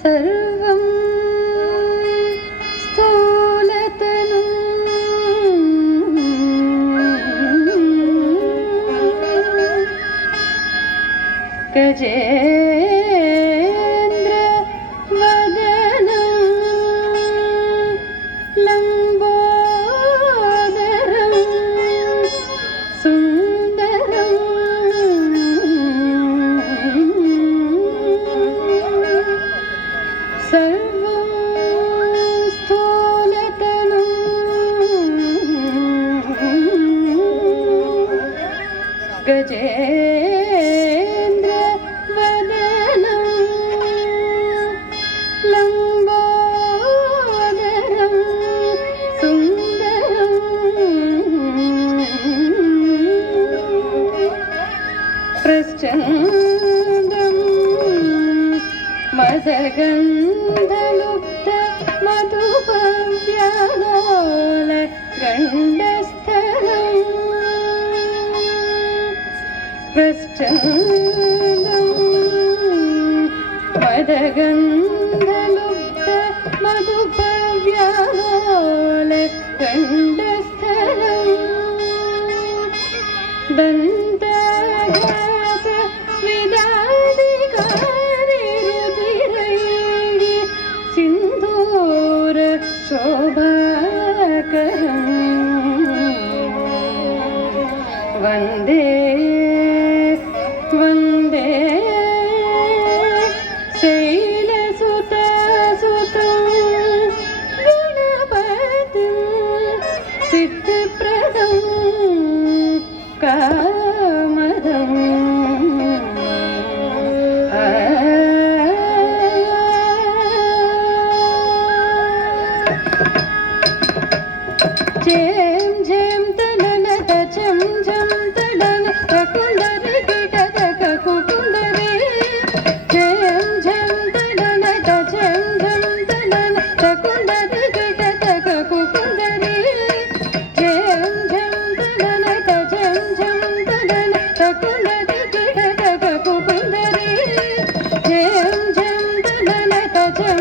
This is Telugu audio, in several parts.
सर्वं स्थूलतनु गजेन्द्र वदनं लम्बोदरं सुन्दरं सर्वं स्थूलतनु गजेन्द्र वदनं लम्बोदरं सुन्दरं प्रच्छन्दं मदगन्धलुब्ध मधुपव्यालोल गण्डस्थलं प्रच्छन्दं मदगन्धलुब्ध मधुपव्यालोल गण्डस्थलं दन्तघात विदादिकारि रुधिरैः सिन्दूर शोभाकरं वन्दे वन्दे शैलसुतासुतं गणपतिं सिद्धिप्रदं कामदं झें झें तनन झं झं तनन कुंदरी गिटक कुंदरी झें झें तनन झं झं तनन कुंदरी गिटक कुंदरी झें झं तनन झं झं तनन कुंदरी गिटक कुंदरी झें झं तनन झं झं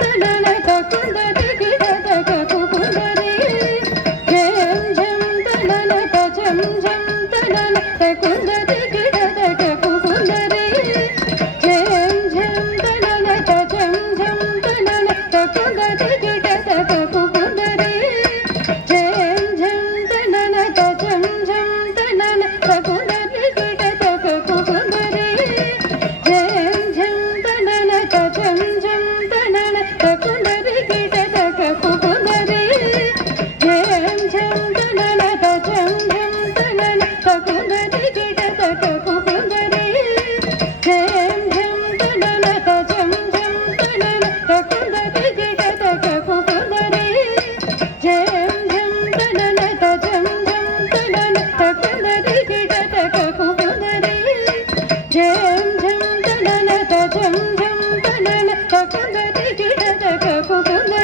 तनन कुंदरी गिटक कुंदरी झें झं तनन झं झं तनन कुंदरी गिटक कुंदरी झें झं तनन झं झं तनन कुंदरी गिटक कुंदरी झें झं तनन झं झं तनन कुंदरी गिटक कुंदरी झें झं तनन झं झं तनन कुंदरी गिटक कुंदरी झें झं तनन झं झं तनन कुंदरी गिटक कुंदरी झें झं तनन झं झं तनन कुंदरी गिटक कुंदरी झें झं तनन झं झं तनन कुंदरी गिटक कुंदरी झें झं तनन झं झं तनन कुंदरी गिटक कुंदरी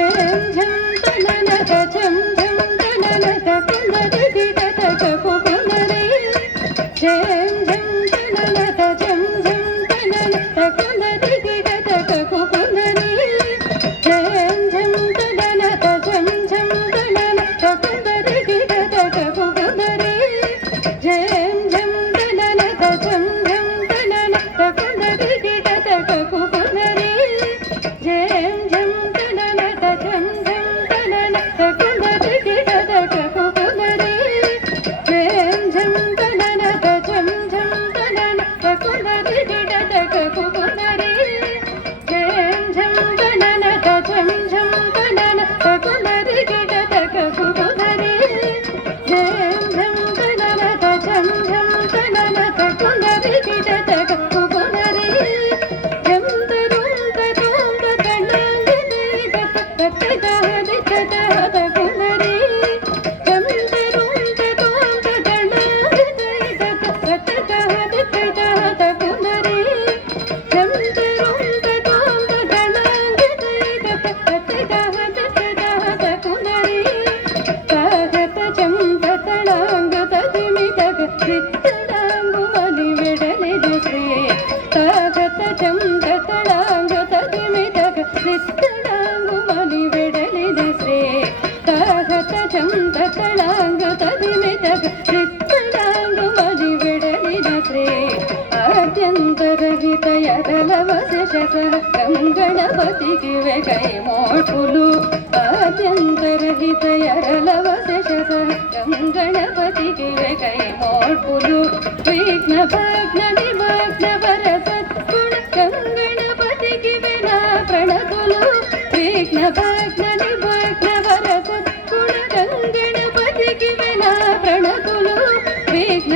झें झं तनन झं झं तनन कुंदरी गिटक कुंदरी झें झं तनन झं झं तनन कुंदरी गिटक कुंदरी झें झं तनन झं झं तनन कुंदरी गिटक कुंदरी झें झं तनन झं झं तनन कुंदरी गिटक कुंदरी झें झं तनन झं झं तनन कुंदरी गिटक कुंदरी झें झं तनन झं झं तनन कुंदरी गिटक कुंदरी झें झं तनन झं झं तनन कुंदरी गिटक कुंदरी झें झं तनन झं झं तनन कुंदरी गिटक कुंदरी झं సిద్ధడాంగుమని వెడలిన శ్రీ తాగత చంత తళాంగ తదిమితగ సిద్ధడాంగుమని వెడలిన శ్రీ ఆద్యంతరహిత ఎరలవశ గంగణపతికి వెకై మోటులు ఆద్యంతరహిత ఎరలవశ గంగణపతికి వెకై మోటులు విఘ్న భగ్న నిమగ్న వరసత్ గుణ గంగణపతికి వినా ప్రణతులు విఘ్న భగ్న నిమగ్న వరసత్ గుణ గంగణపతికి వినా ప్రణతులు విఘ్న